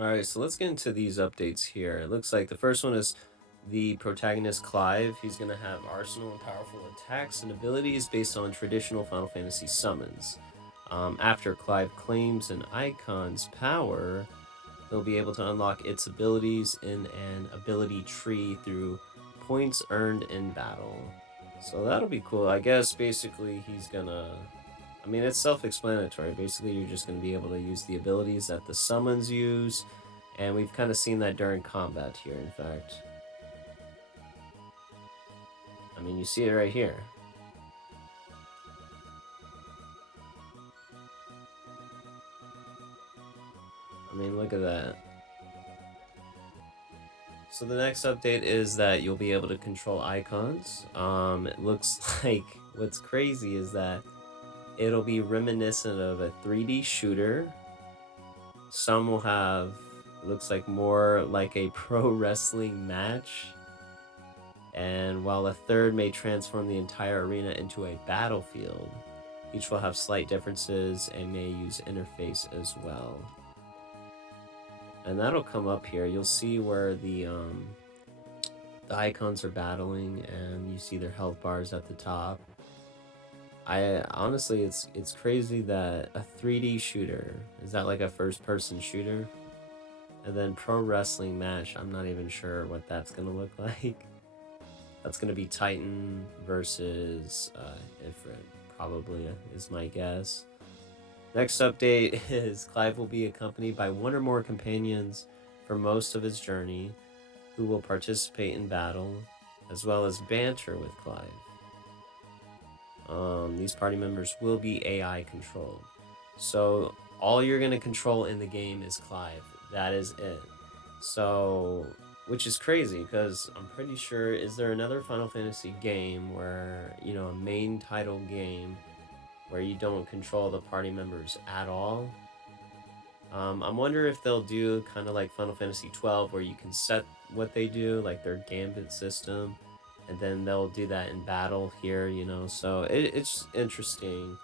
Alright, so let's get into these updates here. It looks like the first one is the protagonist Clive. He's going to have arsenal and powerful attacks and abilities based on traditional Final Fantasy summons. After Clive claims an icon's power, he'll be able to unlock its abilities in an ability tree through points earned in battle. So that'll be cool. I guess basically he's gonna. I mean, it's self explanatory. Basically, you're just gonna be able to use the abilities that the summons use, and we've kind of seen that during combat here, in fact. I mean, you see it right here. I mean, look at that. So the next update is that you'll be able to control icons. It looks like what's crazy is that it'll be reminiscent of a 3D shooter. Some will have, it looks like more like a pro wrestling match. And while a third may transform the entire arena into a battlefield, each will have slight differences and may use interface as well. And that'll come up here. You'll see where the icons are battling, and you see their health bars at the top. I honestly, it's crazy that a 3D shooter is that like a first-person shooter, and then pro wrestling match. I'm not even sure what that's gonna look like. That's gonna be Titan versus Ifrit, probably is my guess. Next update is Clive will be accompanied by one or more companions for most of his journey, who will participate in battle, as well as banter with Clive. These party members will be AI controlled. So all you're gonna control in the game is Clive. That is it. So, which is crazy because I'm pretty sure, is there another Final Fantasy game where, a main title game where you don't control the party members at all? I'm wondering if they'll do kind of like Final Fantasy 12 where you can set what they do, like their gambit system, and then they'll do that in battle here. So it's interesting.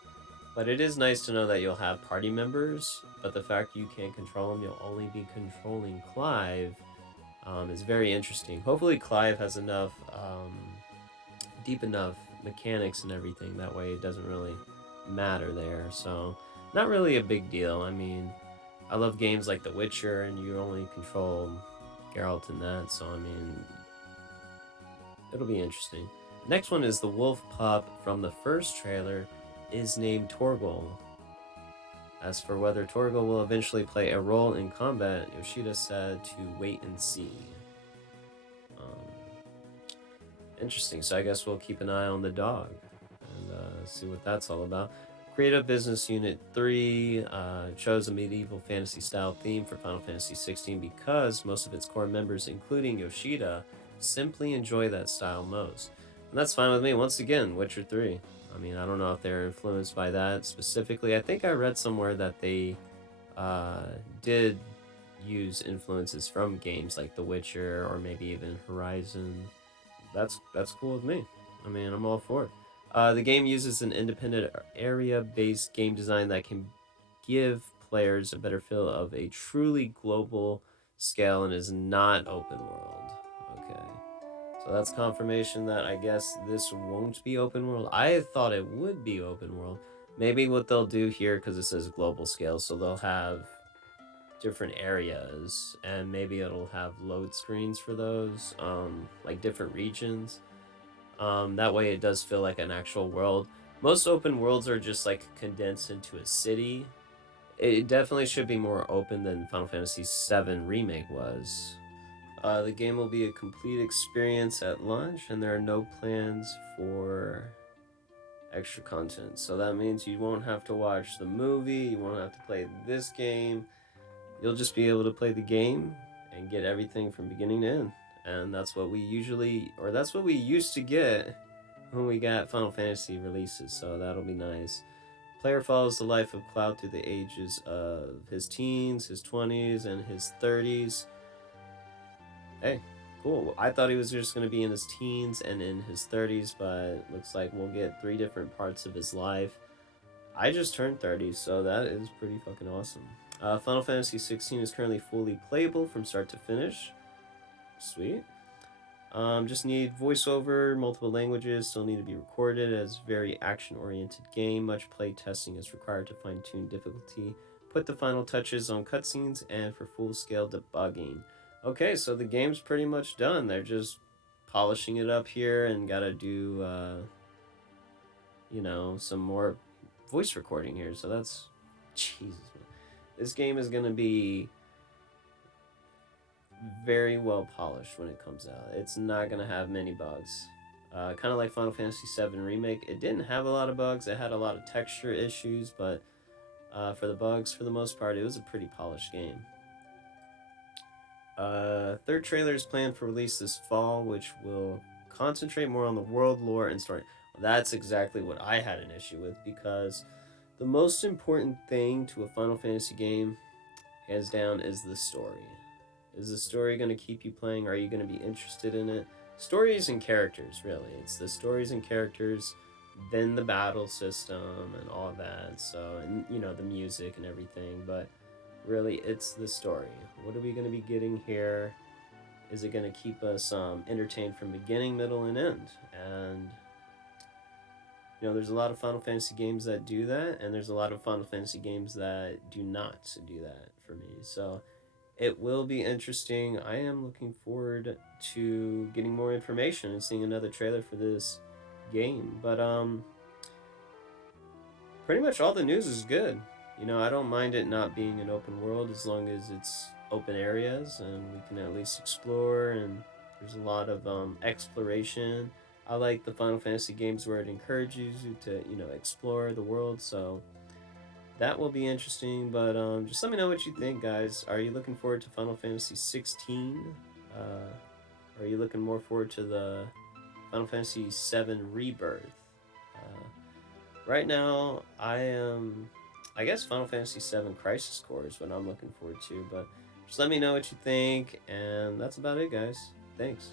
But it is nice to know that you'll have party members, but the fact you can't control them, you'll only be controlling Clive, is very interesting. Hopefully Clive has enough, deep enough mechanics and everything, that way it doesn't really matter there. So, not really a big deal. I mean, I love games like The Witcher, and you only control Geralt in that, so I mean, it'll be interesting. Next one is the wolf pup from the first trailer is named Torgal. As for whether Torgal will eventually play a role in combat, Yoshida said to wait and see. Interesting, so I guess we'll keep an eye on the dog and see what that's all about. Creative Business Unit 3 chose a medieval fantasy style theme for Final Fantasy 16 because most of its core members, including Yoshida, simply enjoy that style most. And that's fine with me. Once again, Witcher 3. I mean, I don't know if they're influenced by that specifically. I think I read somewhere that they did use influences from games like The Witcher or maybe even Horizon. That's cool with me. I mean, I'm all for it. The game uses an independent area-based game design that can give players a better feel of a truly global scale and is not open world. Okay. So that's confirmation that I guess this won't be open world. I thought it would be open world. Maybe what they'll do here, because it says global scale, so they'll have different areas, and maybe it'll have load screens for those, like different regions. That way it does feel like an actual world. Most open worlds are just like condensed into a city. It definitely should be more open than Final Fantasy VII Remake was. The game will be a complete experience at launch, and there are no plans for extra content. So that means you won't have to watch the movie, you won't have to play this game. You'll just be able to play the game and get everything from beginning to end. And that's what we that's what we used to get when we got Final Fantasy releases, so that'll be nice. Player follows the life of Cloud through the ages of his teens, his 20s, and his 30s. Hey, cool. I thought he was just going to be in his teens and in his 30s, but looks like we'll get 3 different parts of his life. I just turned 30, so that is pretty fucking awesome. Final Fantasy 16 is currently fully playable from start to finish. Sweet. Just need voiceover, multiple languages still need to be recorded as very action-oriented game. Much play testing is required to fine-tune difficulty, put the final touches on cutscenes, and for full-scale debugging. Okay, so the game's pretty much done. They're just polishing it up here and gotta do, some more voice recording here. So that's, Jesus, man. This game is gonna be very well polished when it comes out. It's not gonna have many bugs. Kind of like Final Fantasy VII Remake, it didn't have a lot of bugs. It had a lot of texture issues, but for the bugs, for the most part, it was a pretty polished game. Third trailer is planned for release this fall, which will concentrate more on the world lore and story. That's exactly what I had an issue with, because the most important thing to a Final Fantasy game, hands down, is the story. Is the story going to keep you playing? Are you going to be interested in it? Stories and characters, really. It's the stories and characters, then the battle system and all that. So, and the music and everything. But really, it's the story. What are we going to be getting here? Is it going to keep us entertained from beginning, middle, and end? And there's a lot of Final Fantasy games that do that, and there's a lot of Final Fantasy games that do not do that for me. So it will be interesting. I am looking forward to getting more information and seeing another trailer for this game. But pretty much all the news is good. I don't mind it not being an open world as long as it's open areas and we can at least explore, and there's a lot of exploration. I like the Final Fantasy games where it encourages you to, explore the world, so that will be interesting. But just let me know what you think, guys. Are you looking forward to Final Fantasy 16? Are you looking more forward to the Final Fantasy 7 Rebirth? Right now, I guess Final Fantasy 7 Crisis Core is what I'm looking forward to, but just let me know what you think, and that's about it, guys. Thanks.